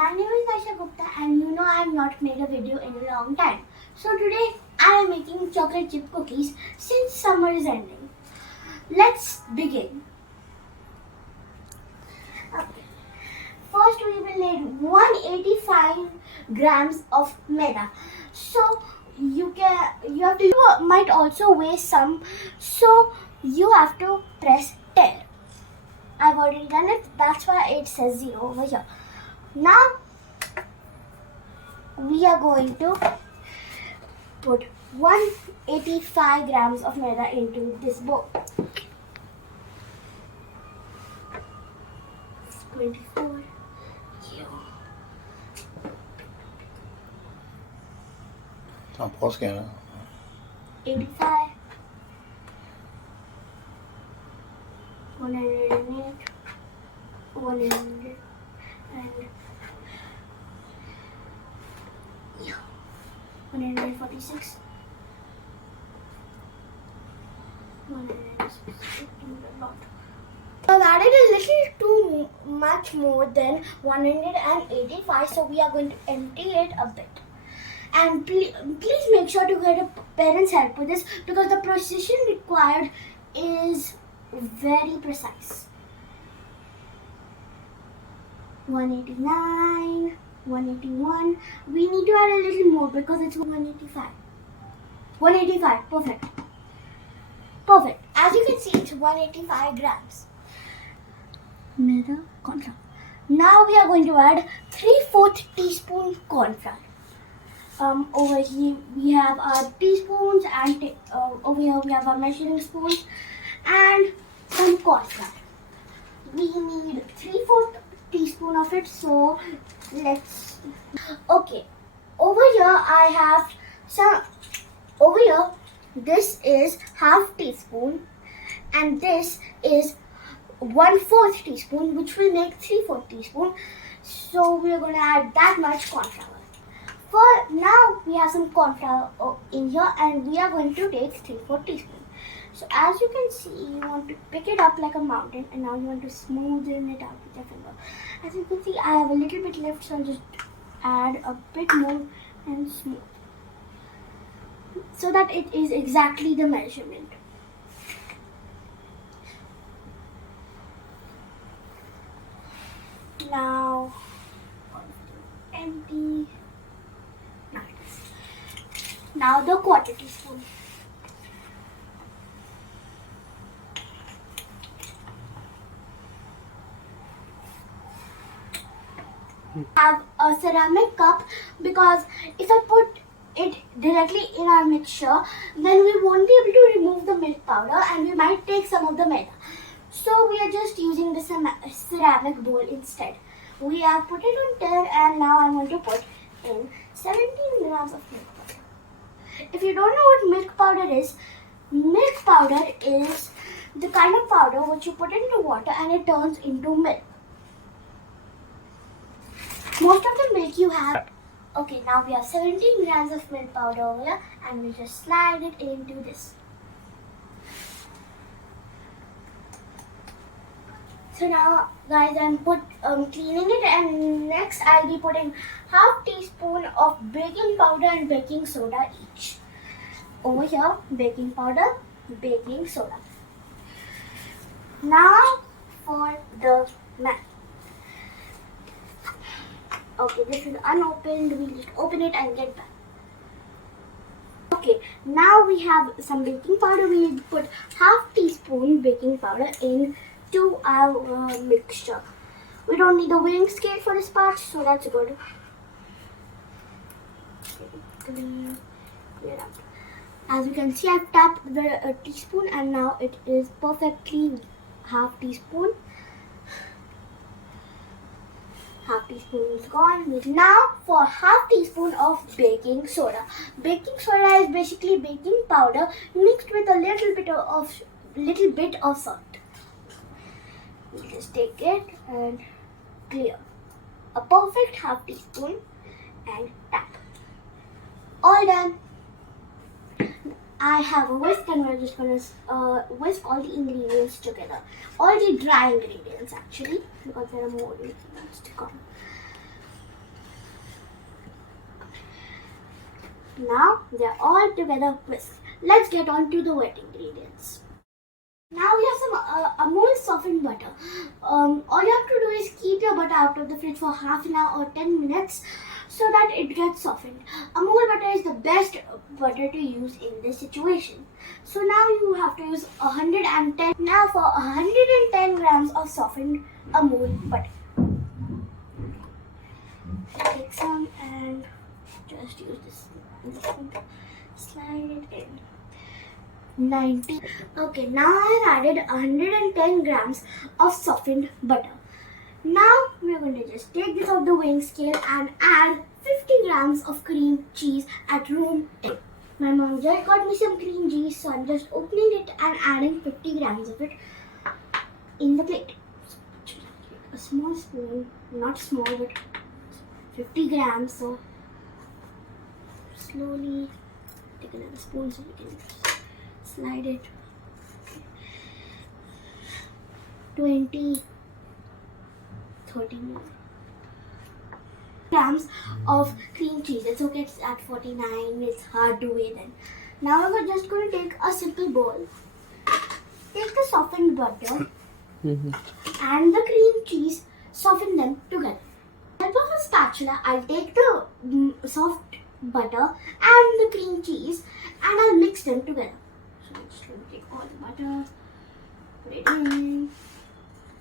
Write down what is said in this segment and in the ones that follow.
My name is Nysha Gupta and you know I have not made a video in a long time. So today I am making chocolate chip cookies since summer is ending. Let's begin. Okay. First we will need 185 grams of maida. So you might also weigh some, so you have to press 10. I've already done it, that's why it says 0 over here. Now we are going to put 185 grams of maida into this bowl. 24. Pause kya? 85. 108. 100. And 146. 160. I've added a little too much more than 185, so we are going to empty it a bit. And please make sure to get a parent's help with this because the precision required is very precise. 189, 181. We need to add a little more because it's 185. 185, perfect. Perfect. As you can see, it's 185 grams. Maida corn flour. Now we are going to add 3/4 teaspoon corn flour. Over here we have our teaspoons and over here we have our measuring spoons and some corn flour. We need 3/4 teaspoon of it, so let's. Okay, over here I have some. Over here, this is half teaspoon, and this is 1/4 teaspoon, which will make 3/4 teaspoon. So we are going to add that much corn flour. For now, we have some corn flour in here, and we are going to take 3/4 teaspoon. So as you can see, you want to pick it up like a mountain, and now you want to smoothen it out with your finger. As you can see, I have a little bit left, so I'll just add a bit more and smooth, so that it is exactly the measurement. Now, empty. Now the 1/4 teaspoon. Have a ceramic cup because if I put it directly in our mixture, then we won't be able to remove the milk powder and we might take some of the maida. So we are just using the ceramic bowl instead. We have put it on 10 and now I'm going to put in 17 grams of milk powder. If you don't know what milk powder is the kind of powder which you put into water and it turns into milk. Most of the milk you have. Okay, now we have 17 grams of milk powder over here and we just slide it into this. So now guys, I'm cleaning it, and next I'll be putting half teaspoon of baking powder and baking soda each. Over here, baking powder, baking soda. Now for the mat. Okay, this is unopened. We'll just open it and get back. Okay, now we have some baking powder. We put half teaspoon baking powder into our mixture. We don't need the weighing scale for this part, so that's good. Clear out. As you can see, I've tapped the teaspoon and now it is perfectly half teaspoon. Half teaspoon is gone. Now for half teaspoon of baking soda. Baking soda is basically baking powder mixed with a little bit of salt. We just take it and clear. A perfect half teaspoon and tap. All done. I have a whisk and we're just going to whisk all the ingredients together. All the dry ingredients actually, because there are more ingredients to come. Now they're all together whisked. Let's get on to the wet ingredients. Now we have some Amul softened butter. All you have to do is keep your butter out of the fridge for half an hour or 10 minutes so that it gets softened. Amul butter is the best butter to use in this situation. So now you have to use 110. Now for 110 grams of softened Amul butter. Take some and just use this one. Slide it in. 90. Okay, now I have added 110 grams of softened butter. Now we are going to just take this off the weighing scale and add 50 grams of cream cheese at room temp. My mom just got me some cream cheese, so I'm just opening it and adding 50 grams of it in the plate. So, a small spoon, not small, but 50 grams. So slowly take another spoon so we can slide it. 20, 30 more grams of cream cheese. It's okay, it's at 49, it's hard to weigh then. Now we're just going to take a simple bowl. Take the softened butter and the cream cheese, soften them together. With a spatula, I'll take the soft butter and the cream cheese and I'll mix them together. So I'm just going to take all the butter, put it in,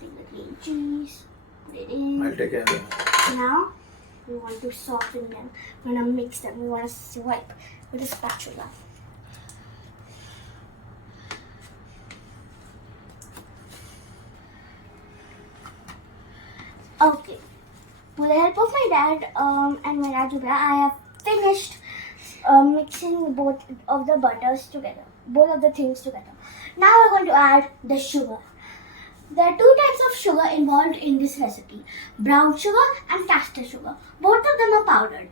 take the cream cheese, put it in. I'll take care of it. Now we want to soften them. We're going to mix them. We want to swipe with a spatula. Okay. With the help of my dad and my dad's opera, I have finished mixing both of the butters together, both of the things together. Now we're going to add the sugar. There are two types of sugar involved in this recipe, brown sugar and caster sugar. Both of them are powdered.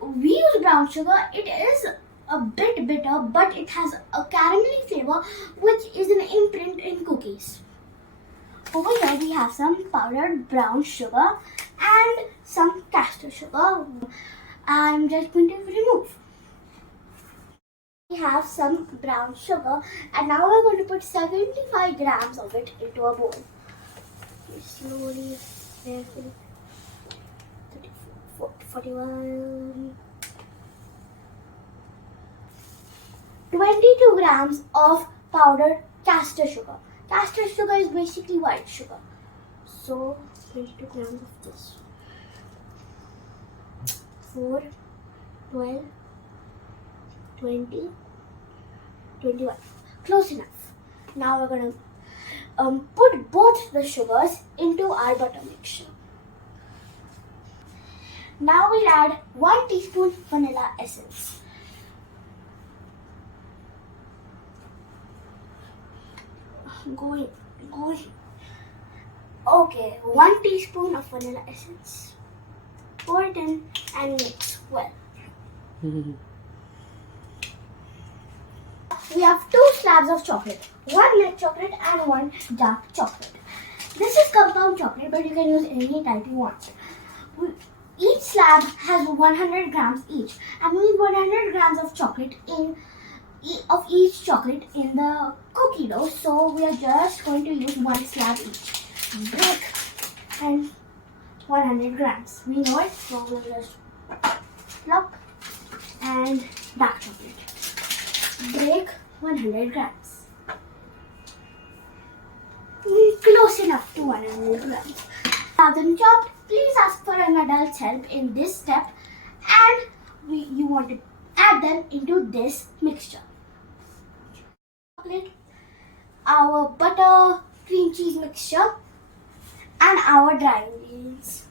We use brown sugar. It is a bit bitter, but it has a caramelly flavor, which is an imprint in cookies. Over here we have some powdered brown sugar and some caster sugar. I'm just going to remove. We have some brown sugar and now we're going to put 75 grams of it into a bowl. Slowly, carefully. 34, 41. 22 grams of powdered caster sugar. Caster sugar is basically white sugar. So 22 grams of this. 4, 12, 20, 21. Close enough. Now we're going to put both the sugars into our butter mixture. Now we'll add 1 teaspoon vanilla essence. Going. Okay, 1 teaspoon of vanilla essence. Pour it in and mix well. We have 2 slabs of chocolate, 1 milk chocolate and 1 dark chocolate. This is compound chocolate, but you can use any type you want. Each slab has 100 grams each, and we need 100 grams of chocolate of each chocolate in the cookie dough. So we are just going to use 1 slab each. Break and 100 grams. We know it, so we'll just plop and dark chocolate. Break 100 grams. Close enough to 100 grams. Now them chopped, please ask for an adult's help in this step, and you want to add them into this mixture. Chocolate, our butter cream cheese mixture and our dry ingredients.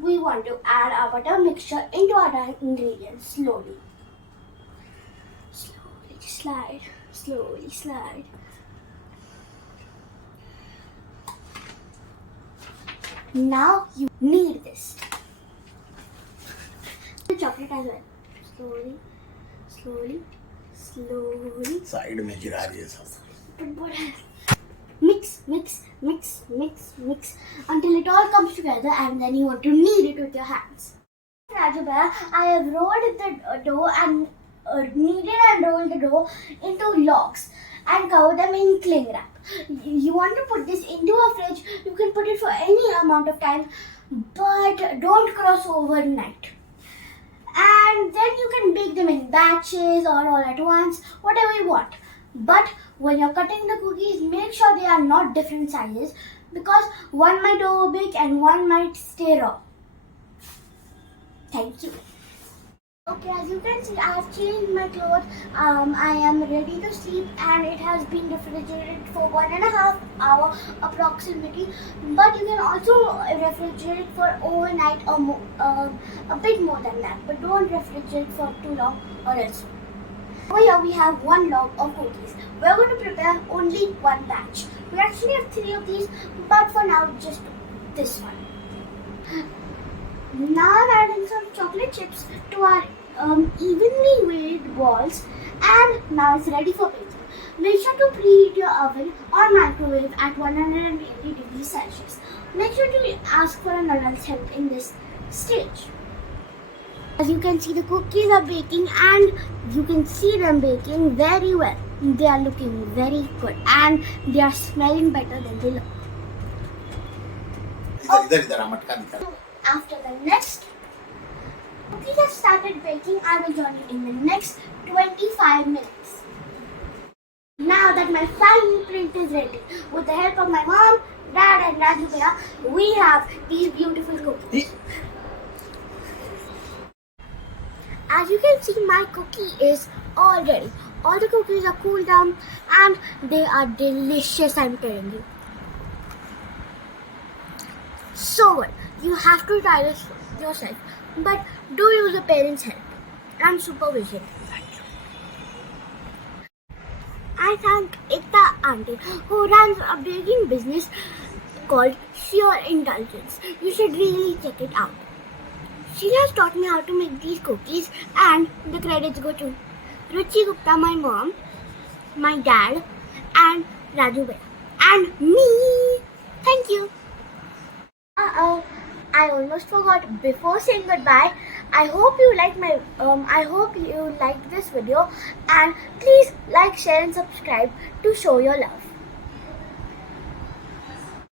We want to add our butter mixture into our dry ingredients slowly. Slowly slide, slowly slide. Now you knead this. The chocolate as well. Slowly, slowly, slowly. Side में गिरा रही है सब. Mix, mix, mix, mix, mix until it all comes together, and then you want to knead it with your hands. Raju Bhaiya, I have rolled the dough and kneaded and rolled the dough into logs and cover them in cling wrap. You want to put this into a fridge, you can put it for any amount of time, but don't cross overnight. And then you can bake them in batches or all at once, whatever you want. But when you're cutting the cookies, make sure they are not different sizes because one might overbake and one might stay raw. Thank you. Okay, as you can see, I have changed my clothes. I am ready to sleep and it has been refrigerated for 1.5 hours approximately. But you can also refrigerate for overnight or a bit more than that. But don't refrigerate for too long or else. Over here we have one log of cookies. We're going to prepare only one batch. We actually have 3 of these, but for now just this one. Now I'm adding some chocolate chips to our evenly weighted balls, and now it's ready for baking. Make sure to preheat your oven or microwave at 180 degrees Celsius. Make sure to ask for an adult's help in this stage. As you can see, the cookies are baking and you can see them baking very well. They are looking very good and they are smelling better than they look. After the next cookies have started baking, I will join you in the next 25 minutes. Now that my fine print is ready, with the help of my mom, dad and Raju Bhaiya, we have these beautiful cookies. As you can see, my cookie is all ready. All the cookies are cooled down and they are delicious, I'm telling you. So good. You have to try this yourself, but do use a parent's help and supervision. I thank Ekta auntie who runs a baking business called Sheer Indulgence. You should really check it out. She has taught me how to make these cookies, and the credits go to Ruchi Gupta, my mom, my dad, and Raju Bhaiya, and me. Thank you. I almost forgot before saying goodbye. I hope you liked this video, and please like, share and subscribe to show your love.